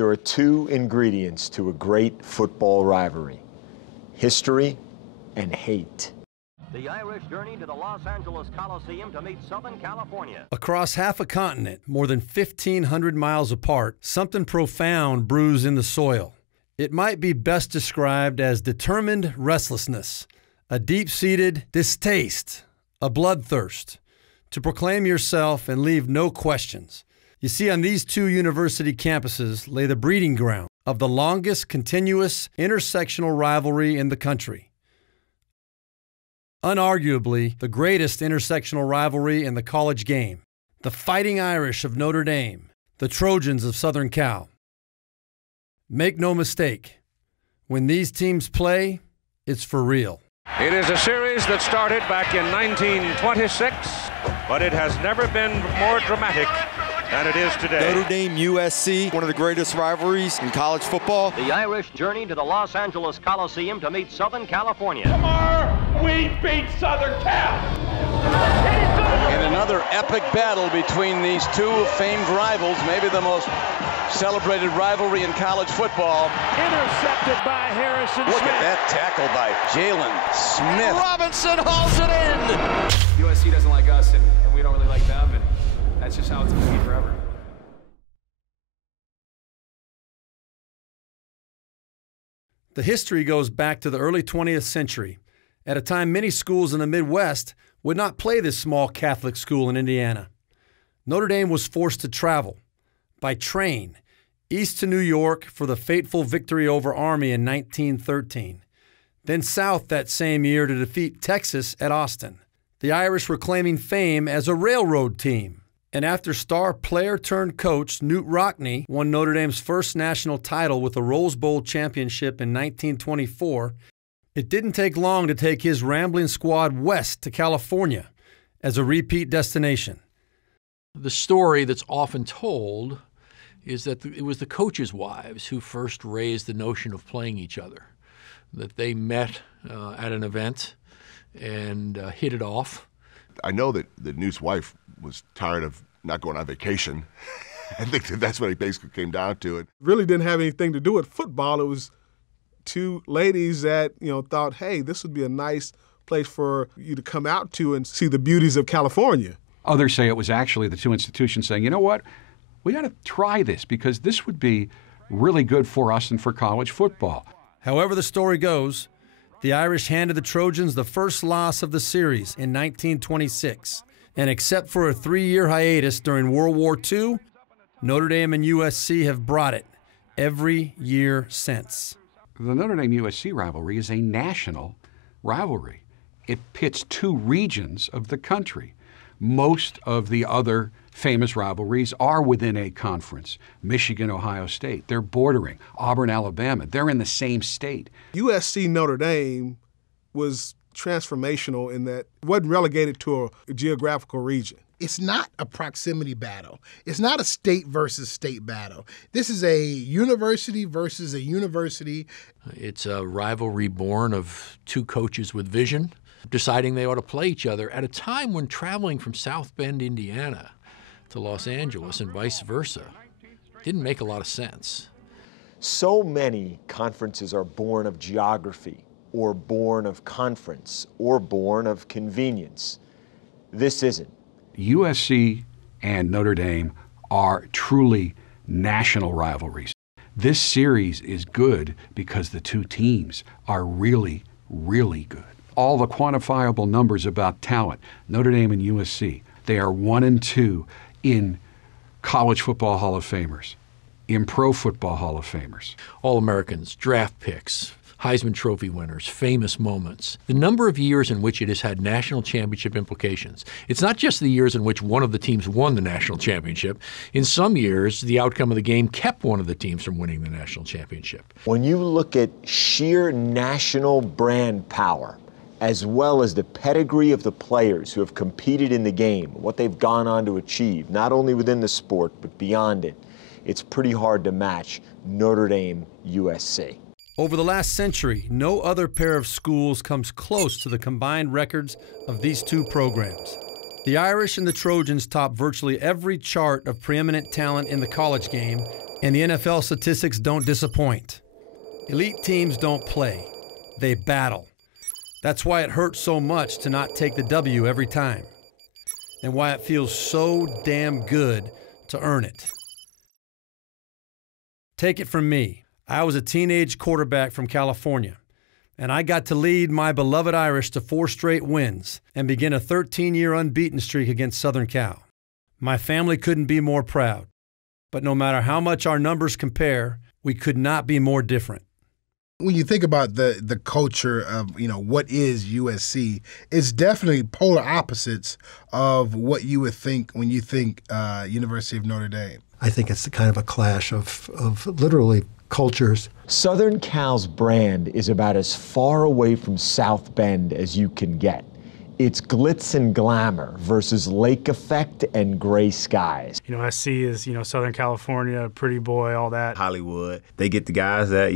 There are two ingredients to a great football rivalry: history and hate. The Irish journey to the Los Angeles Coliseum to meet Southern California. Across half a continent, more than 1,500 miles apart, something profound brews in the soil. It might be best described as determined restlessness, a deep-seated distaste, a bloodthirst, to proclaim yourself and leave no questions. You see, on these two university campuses lay the breeding ground of the longest continuous intersectional rivalry in the country. Unarguably, the greatest intersectional rivalry in the college game. The Fighting Irish of Notre Dame, the Trojans of Southern Cal. Make no mistake, when these teams play, it's for real. It is a series that started back in 1926, but it has never been more dramatic than it is today. Notre Dame, USC, one of the greatest rivalries in college football. The Irish journey to the Los Angeles Coliseum to meet Southern California. Tomorrow, we beat Southern Cal. In another epic battle between these two famed rivals, maybe the most celebrated rivalry in college football. Intercepted by Harrison Look Smith. at that tackle by Jalen Smith. Robinson hauls it in. USC doesn't like us, and we don't really like them, and that's just how it's going to be forever. The history goes back to the early 20th century, at a time many schools in the Midwest would not play this small Catholic school in Indiana. Notre Dame was forced to travel by train east to New York for the fateful victory over Army in 1913, then south that same year to defeat Texas at Austin. The Irish were claiming fame as a railroad team, and after star player-turned-coach Knute Rockne won Notre Dame's first national title with the Rose Bowl championship in 1924, it didn't take long to take his rambling squad west to California as a repeat destination. The story that's often told is that it was the coaches' wives who first raised the notion of playing each other, that they met at an event and hit it off. I know that Knute's wife was tired of not going on vacation. I think that's what it basically came down to. It really didn't have anything to do with football. It was two ladies that, thought, hey, this would be a nice place for you to come out to and see the beauties of California. Others say it was actually the two institutions saying, you know what, we got to try this because this would be really good for us and for college football. However the story goes, the Irish handed the Trojans the first loss of the series in 1926. And except for a 3-year hiatus during World War II, Notre Dame and USC have brought it every year since. The Notre Dame-USC rivalry is a national rivalry. It pits two regions of the country. Most of the other famous rivalries are within a conference. Michigan, Ohio State, they're bordering. Auburn, Alabama, they're in the same state. USC Notre Dame was transformational in that it wasn't relegated to a geographical region. It's not a proximity battle. It's not a state versus state battle. This is a university versus a university. It's a rivalry born of two coaches with vision, deciding they ought to play each other at a time when traveling from South Bend, Indiana to Los Angeles and vice versa didn't make a lot of sense. So many conferences are born of geography, or born of conference, or born of convenience. This isn't. USC and Notre Dame are truly national rivalries. This series is good because the two teams are really, really good. All the quantifiable numbers about talent, Notre Dame and USC, they are 1 and 2 in College Football Hall of Famers, in Pro Football Hall of Famers. All-Americans, draft picks, Heisman Trophy winners, famous moments. The number of years in which it has had national championship implications. It's not just the years in which one of the teams won the national championship. In some years, the outcome of the game kept one of the teams from winning the national championship. When you look at sheer national brand power, as well as the pedigree of the players who have competed in the game, what they've gone on to achieve, not only within the sport, but beyond it, it's pretty hard to match Notre Dame USC. Over the last century, no other pair of schools comes close to the combined records of these two programs. The The Irish and the Trojans top virtually every chart of preeminent talent in the college game, and the NFL statistics don't disappoint. Elite teams don't play, they battle. That's why it hurts so much to not take the W every time, and why it feels so damn good to earn it. Take it from me. I was a teenage quarterback from California, and I got to lead my beloved Irish to 4 straight wins and begin a 13-year unbeaten streak against Southern Cal. My family couldn't be more proud, but no matter how much our numbers compare, we could not be more different. When you think about the culture of, what is USC, it's definitely polar opposites of what you would think when you think University of Notre Dame. I think it's kind of a clash of literally cultures. Southern Cal's brand is about as far away from South Bend as you can get. It's glitz and glamour versus lake effect and gray skies. SC is, Southern California, pretty boy, all that. Hollywood. They get the guys that,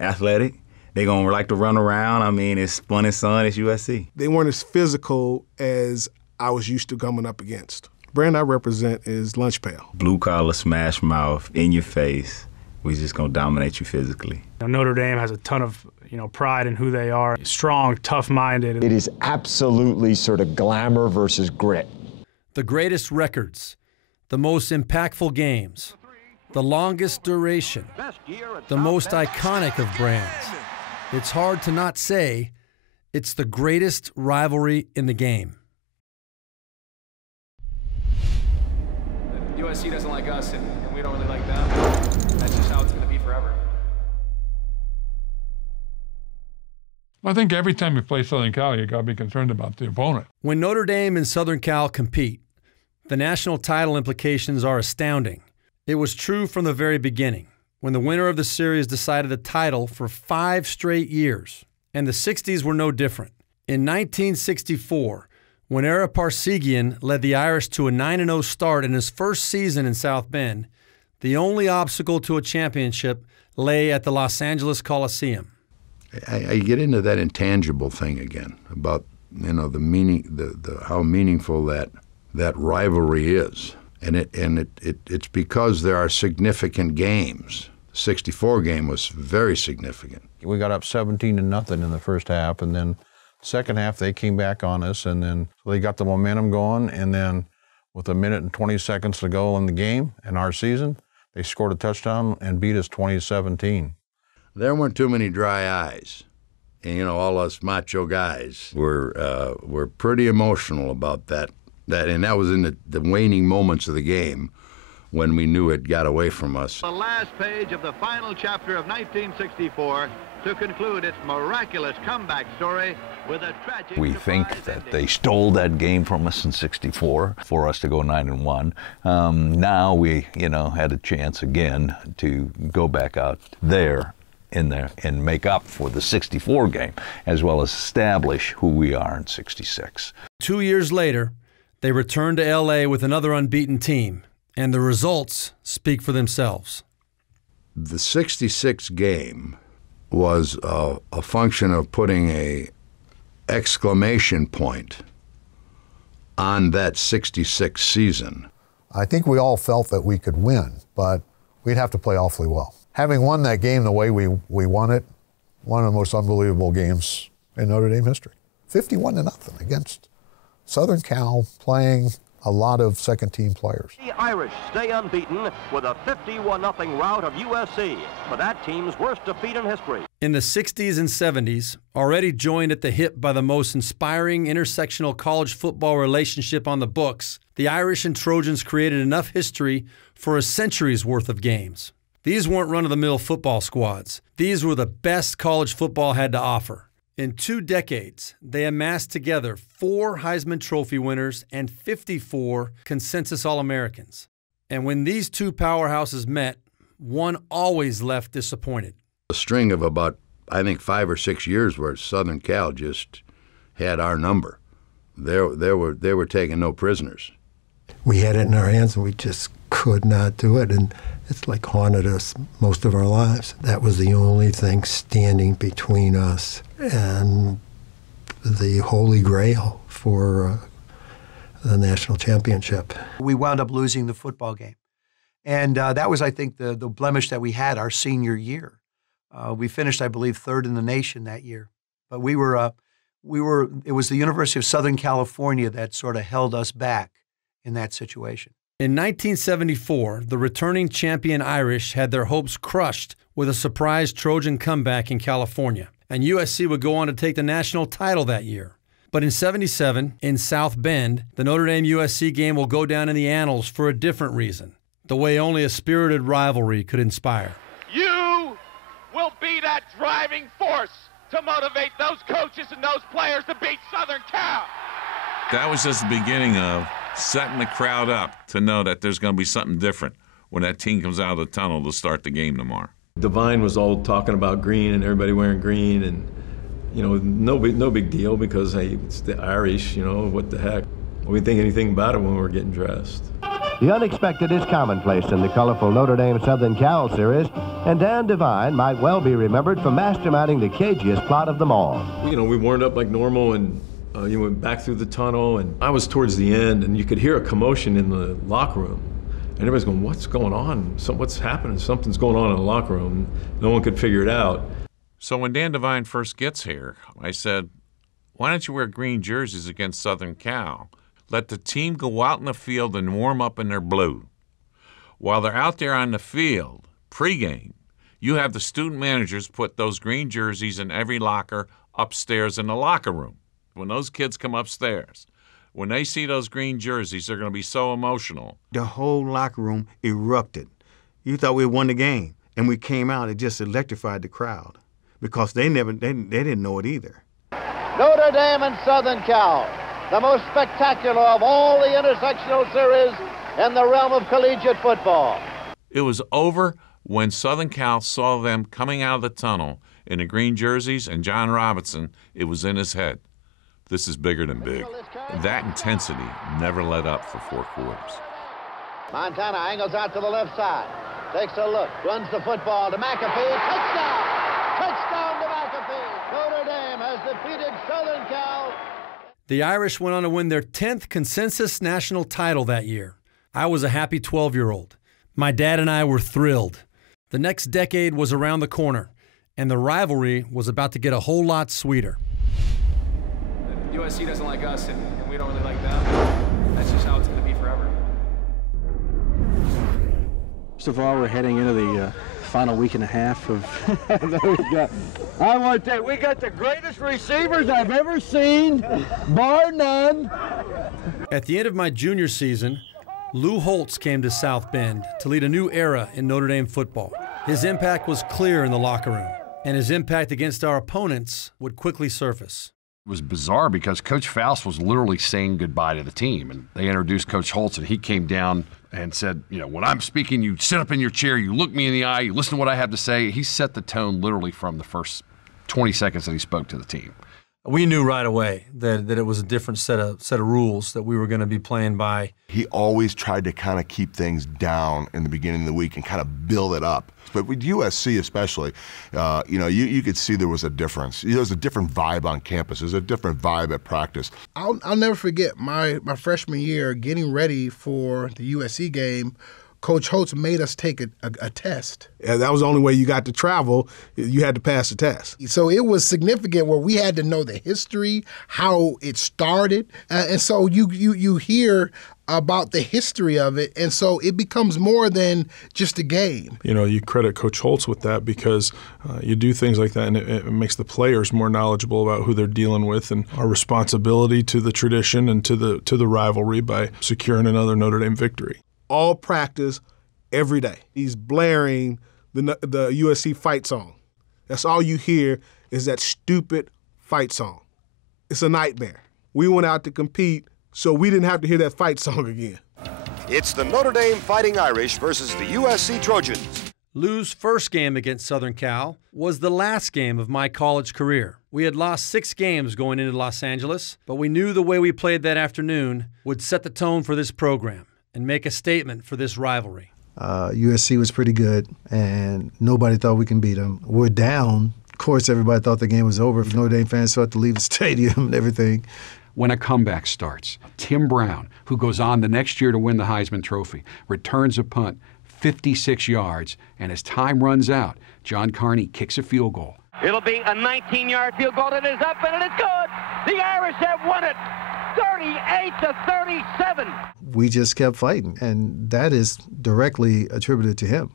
athletic. They're going to like to run around. I mean, it's fun and sun. It's USC. They weren't as physical as I was used to coming up against. The brand I represent is lunch pail. Blue collar, smash mouth, in your face. We're just going to dominate you physically. Notre Dame has a ton of pride in who they are. Strong, tough-minded. It is absolutely sort of glamour versus grit. The greatest records, the most impactful games, the longest duration, the most iconic of brands. It's hard to not say it's the greatest rivalry in the game. USC doesn't like us, and we don't really like them. That's just how it's going to be forever. I think every time you play Southern Cal, you got to be concerned about the opponent. When Notre Dame and Southern Cal compete, the national title implications are astounding. It was true from the very beginning, when the winner of the series decided the title for 5 straight years. And the 60s were no different. In 1964, when Ara Parseghian led the Irish to a 9-0 start in his first season in South Bend, the only obstacle to a championship lay at the Los Angeles Coliseum. I get into that intangible thing again about the meaning, the how meaningful that rivalry is, and it's because there are significant games. The '64 game was very significant. We got up 17-0 in the first half, and then second half they came back on us, and then they got the momentum going, and then with 1 minute and 20 seconds to go in the game in our season, they scored a touchdown and beat us 20-17. There weren't too many dry eyes, and all us macho guys were pretty emotional about that, and that was in the waning moments of the game when we knew it got away from us. The last page of the final chapter of 1964 to conclude its miraculous comeback story with a tragic. We think that they stole that game from us in '64 for us to go 9-1. Now we, had a chance again to go back out there and make up for the '64 game, as well as establish who we are in '66. 2 years later, they returned to L.A. with another unbeaten team, and the results speak for themselves. The '66 game was a function of putting a exclamation point on that '66 season. I think we all felt that we could win, but we'd have to play awfully well. Having won that game the way we won it, one of the most unbelievable games in Notre Dame history. 51-0 against Southern Cal, playing a lot of second-team players. The Irish stay unbeaten with a 51-0 rout of USC for that team's worst defeat in history. In the 60s and 70s, already joined at the hip by the most inspiring intersectional college football relationship on the books, the Irish and Trojans created enough history for a century's worth of games. These weren't run-of-the-mill football squads. These were the best college football had to offer. In 2 decades, they amassed together 4 Heisman Trophy winners and 54 consensus All-Americans. And when these 2 powerhouses met, one always left disappointed. A string of about, I think, 5 or 6 years where Southern Cal just had our number. They were taking no prisoners. We had it in our hands and we just could not do it. And it's like haunted us most of our lives. That was the only thing standing between us and the holy grail for the national championship. We wound up losing the football game. And that was, I think, the blemish that we had our senior year. We finished, I believe, third in the nation that year. But it was the University of Southern California that sort of held us back in that situation. In 1974, the returning champion Irish had their hopes crushed with a surprise Trojan comeback in California, and USC would go on to take the national title that year. But in '77, in South Bend, the Notre Dame-USC game will go down in the annals for a different reason, the way only a spirited rivalry could inspire. You will be that driving force to motivate those coaches and those players to beat Southern Cal. That was just the beginning of setting the crowd up to know that there's going to be something different when that team comes out of the tunnel to start the game tomorrow. Devine was all talking about green and everybody wearing green, and no big deal because hey, it's the Irish, what the heck. We didn't think anything about it when we were getting dressed. The unexpected is commonplace in the colorful Notre Dame Southern Cal series, and Dan Devine might well be remembered for masterminding the cagiest plot of them all. We warmed up like normal, and you went back through the tunnel, and I was towards the end, and you could hear a commotion in the locker room. And everybody's going, what's going on? What's happening? Something's going on in the locker room. No one could figure it out. So when Dan Devine first gets here, I said, why don't you wear green jerseys against Southern Cal? Let the team go out in the field and warm up in their blue. While they're out there on the field, pregame, you have the student managers put those green jerseys in every locker upstairs in the locker room. When those kids come upstairs, when they see those green jerseys, they're going to be so emotional. The whole locker room erupted. You thought we had won the game, and we came out, it just electrified the crowd because they didn't know it either. Notre Dame and Southern Cal, the most spectacular of all the intersectional series in the realm of collegiate football. It was over when Southern Cal saw them coming out of the tunnel in the green jerseys and John Robinson. It was in his head. This is bigger than big. That intensity never let up for 4 quarters. Montana angles out to the left side, takes a look, runs the football to McAfee, touchdown! Touchdown to McAfee! Notre Dame has defeated Southern Cal. The Irish went on to win their 10th consensus national title that year. I was a happy 12-year-old. My dad and I were thrilled. The next decade was around the corner, and the rivalry was about to get a whole lot sweeter. USC doesn't like us, and we don't really like them. That's just how it's going to be forever. First of all, we're heading into the final week and a half of. We got the greatest receivers I've ever seen, bar none. At the end of my junior season, Lou Holtz came to South Bend to lead a new era in Notre Dame football. His impact was clear in the locker room, and his impact against our opponents would quickly surface. It was bizarre because Coach Faust was literally saying goodbye to the team, and they introduced Coach Holtz, and he came down and said, when I'm speaking, you sit up in your chair, you look me in the eye, you listen to what I have to say. He set the tone literally from the first 20 seconds that he spoke to the team. We knew right away that it was a different set of rules that we were going to be playing by. He always tried to kind of keep things down in the beginning of the week and kind of build it up. But with USC especially, you could see there was a difference. There was a different vibe on campus. There's a different vibe at practice. I'll never forget my freshman year getting ready for the USC game. Coach Holtz made us take a test. Yeah, that was the only way you got to travel. You had to pass the test. So it was significant where we had to know the history, how it started. And so you hear about the history of it, and so it becomes more than just a game. You credit Coach Holtz with that because you do things like that, and it makes the players more knowledgeable about who they're dealing with and our responsibility to the tradition and to the rivalry by securing another Notre Dame victory. All practice, every day. He's blaring the USC fight song. That's all you hear is that stupid fight song. It's a nightmare. We went out to compete, so we didn't have to hear that fight song again. It's the Notre Dame Fighting Irish versus the USC Trojans. Lou's first game against Southern Cal was the last game of my college career. We had lost 6 games going into Los Angeles, but we knew the way we played that afternoon would set the tone for this program and make a statement for this rivalry. USC was pretty good, and nobody thought we can beat them. We're down. Of course, everybody thought the game was over. Notre Dame fans thought to leave the stadium and everything. when a comeback starts. Tim Brown, who goes on the next year to win the Heisman Trophy, returns a punt 56 yards, and as time runs out, John Carney kicks a field goal. It'll be a 19-yard field goal. It is up, and it is good. The Irish have won it, 38-37. We just kept fighting, and that is directly attributed to him.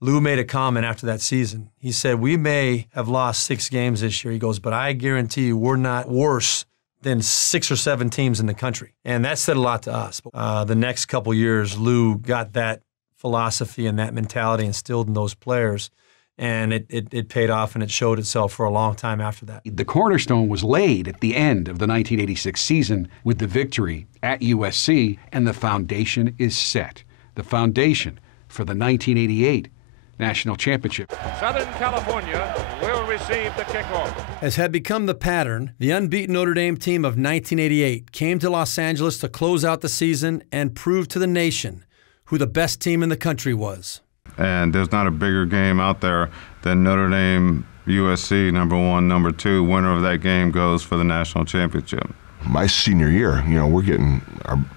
Lou made a comment after that season. He said, we may have lost 6 games this year. He goes, but I guarantee you we're not worse than 6 or 7 teams in the country. And that said a lot to us. The next couple years, Lou got that philosophy and that mentality instilled in those players, and it paid off, and it showed itself for a long time after that. The cornerstone was laid at the end of the 1986 season with the victory at USC, and the foundation is set. The foundation for the 1988 National Championship. Southern California will receive the kickoff. As had become the pattern, the unbeaten Notre Dame team of 1988 came to Los Angeles to close out the season and prove to the nation who the best team in the country was. And there's not a bigger game out there than Notre Dame, USC, number 1, number 2. Winner of that game goes for the national championship. My senior year, we're getting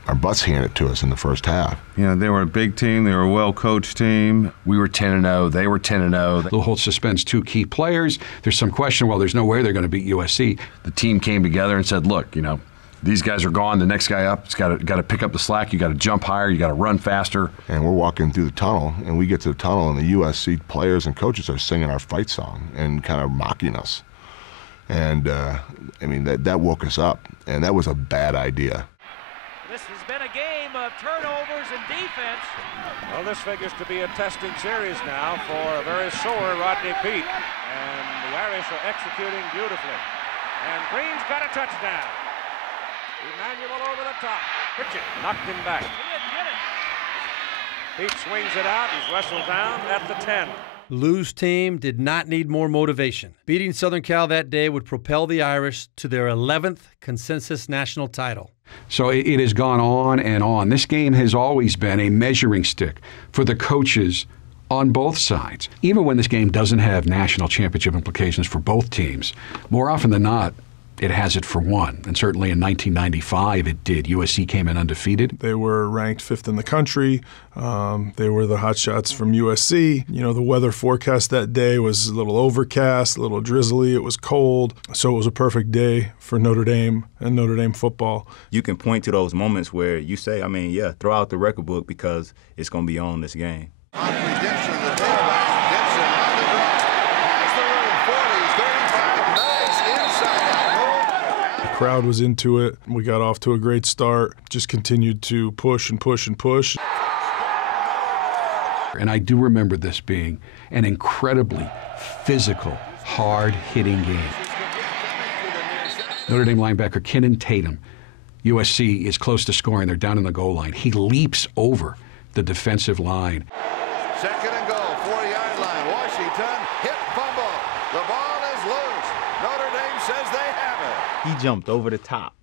our butts handed to us in the first half. They were a big team. They were a well-coached team. We were 10-0. They were 10-0. Lou Holtz suspends 2 key players. There's some question, well, there's no way they're going to beat USC. The team came together and said, look, these guys are gone. The next guy up has got to pick up the slack. You got to jump higher. You got to run faster. And we're walking through the tunnel, and we get to the tunnel, and the USC players and coaches are singing our fight song and kind of mocking us. And that woke us up, and that was a bad idea. This has been a game of turnovers and defense. Well, this figures to be a testing series now for a very sore Rodney Peete. And the Irish are executing beautifully. And Green's got a touchdown. Emmanuel over the top. Pritchett knocked him back. He didn't get it. Peete swings it out. He's wrestled down at the 10. Lou's team did not need more motivation. Beating Southern Cal that day would propel the Irish to their 11th consensus national title. So it has gone on and on. This game has always been a measuring stick for the coaches on both sides. Even when this game doesn't have national championship implications for both teams, more often than not, it has it for one. And certainly in 1995 it did. USC came in undefeated. They were ranked 5th in the country. They were the hotshots from USC. The weather forecast that day was a little overcast, a little drizzly. It was cold. So it was a perfect day for Notre Dame and Notre Dame football. You can point to those moments where you say, throw out the record book because it's going to be on this game. Crowd was into it. We got off to a great start, just continued to push and push and push. And I do remember this being an incredibly physical, hard-hitting game. Notre Dame linebacker Kennan Tatum, USC is close to scoring. They're down in the goal line. He leaps over the defensive line. 2nd and goal, 4-yard line. Washington, hit fumble. The ball is loose. Notre Dame says they have it. He jumped over the top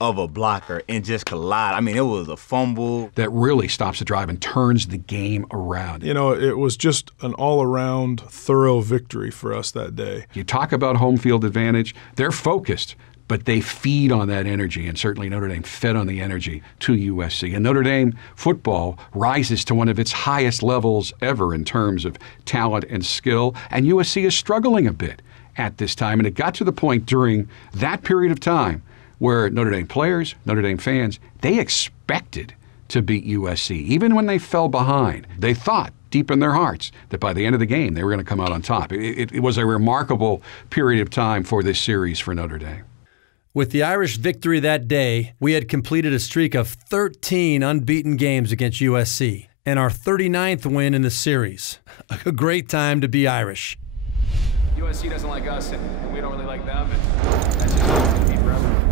of a blocker and just collided. It was a fumble. That really stops the drive and turns the game around. It was just an all-around thorough victory for us that day. You talk about home field advantage. They're focused, but they feed on that energy, and certainly Notre Dame fed on the energy to USC. And Notre Dame football rises to one of its highest levels ever in terms of talent and skill, and USC is struggling a bit at this time. And it got to the point during that period of time where Notre Dame players, Notre Dame fans, they expected to beat USC. Even when they fell behind, they thought deep in their hearts that by the end of the game they were going to come out on top. It was a remarkable period of time for this series for Notre Dame. With the Irish victory that day, we had completed a streak of 13 unbeaten games against USC and our 39th win in the series. A great time to be Irish. USC doesn't like us, and we don't really like them, and that's just how it's going to be forever.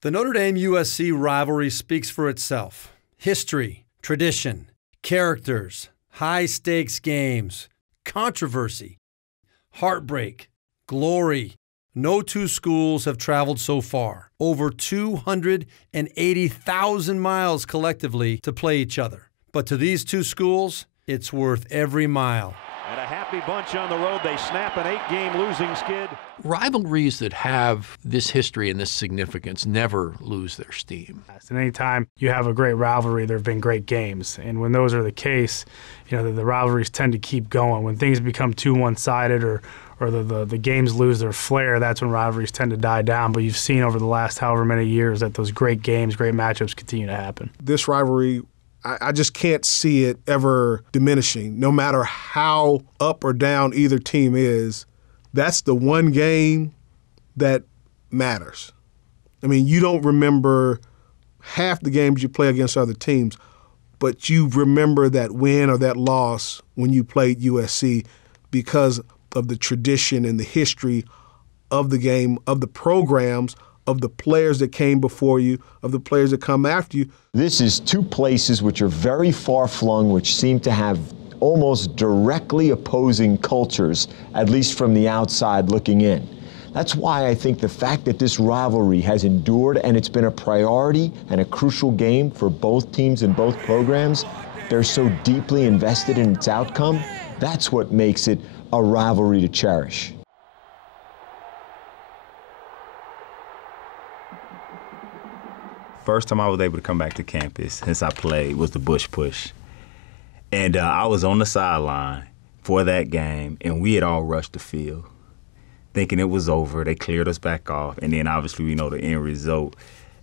The Notre Dame-USC rivalry speaks for itself. History, tradition, characters, high-stakes games, controversy, heartbreak, glory. No two schools have traveled so far. Over 280,000 miles collectively to play each other. But to these two schools, it's worth every mile. And a happy Rugby bunch on the road. They snap an 8-game losing skid. Rivalries that have this history and this significance never lose their steam. And anytime you have a great rivalry, there have been great games. And when those are the case, you know, the rivalries tend to keep going. When things become too one-sided or the games lose their flair, that's when rivalries tend to die down. But you've seen over the last however many years that those great games, great matchups continue to happen. This rivalry, I just can't see it ever diminishing. No matter how up or down either team is, that's the one game that matters. I mean, you don't remember half the games you play against other teams, but you remember that win or that loss when you played USC because of the tradition and the history of the game, of the programs, of the players that came before you, of the players that come after you. This is two places which are very far-flung, which seem to have almost directly opposing cultures, at least from the outside looking in. That's why I think the fact that this rivalry has endured and it's been a priority and a crucial game for both teams and both programs, they're so deeply invested in its outcome, that's what makes it a rivalry to cherish. First time I was able to come back to campus since I played was the Bush Push. And I was on the sideline for that game, and we had all rushed the field, thinking it was over. They cleared us back off, and then obviously we know the end result.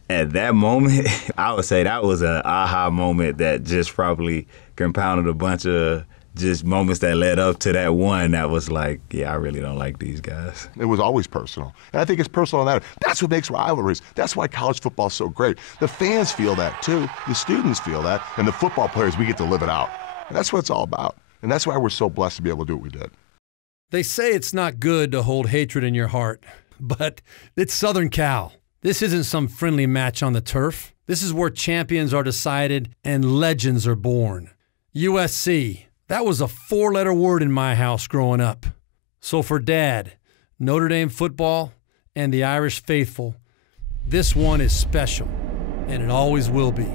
At that moment, I would say that was an aha moment that just probably compounded a bunch of just moments that led up to that one that was like, yeah, I really don't like these guys. It was always personal. And I think it's personal on that. That's what makes rivalries. That's why college football is so great. The fans feel that too. The students feel that. And the football players, we get to live it out. And that's what it's all about. And that's why we're so blessed to be able to do what we did. They say it's not good to hold hatred in your heart, but it's Southern Cal. This isn't some friendly match on the turf. This is where champions are decided and legends are born. USC. That was a 4-letter word in my house growing up. So for Dad, Notre Dame football, and the Irish faithful, this one is special, and it always will be.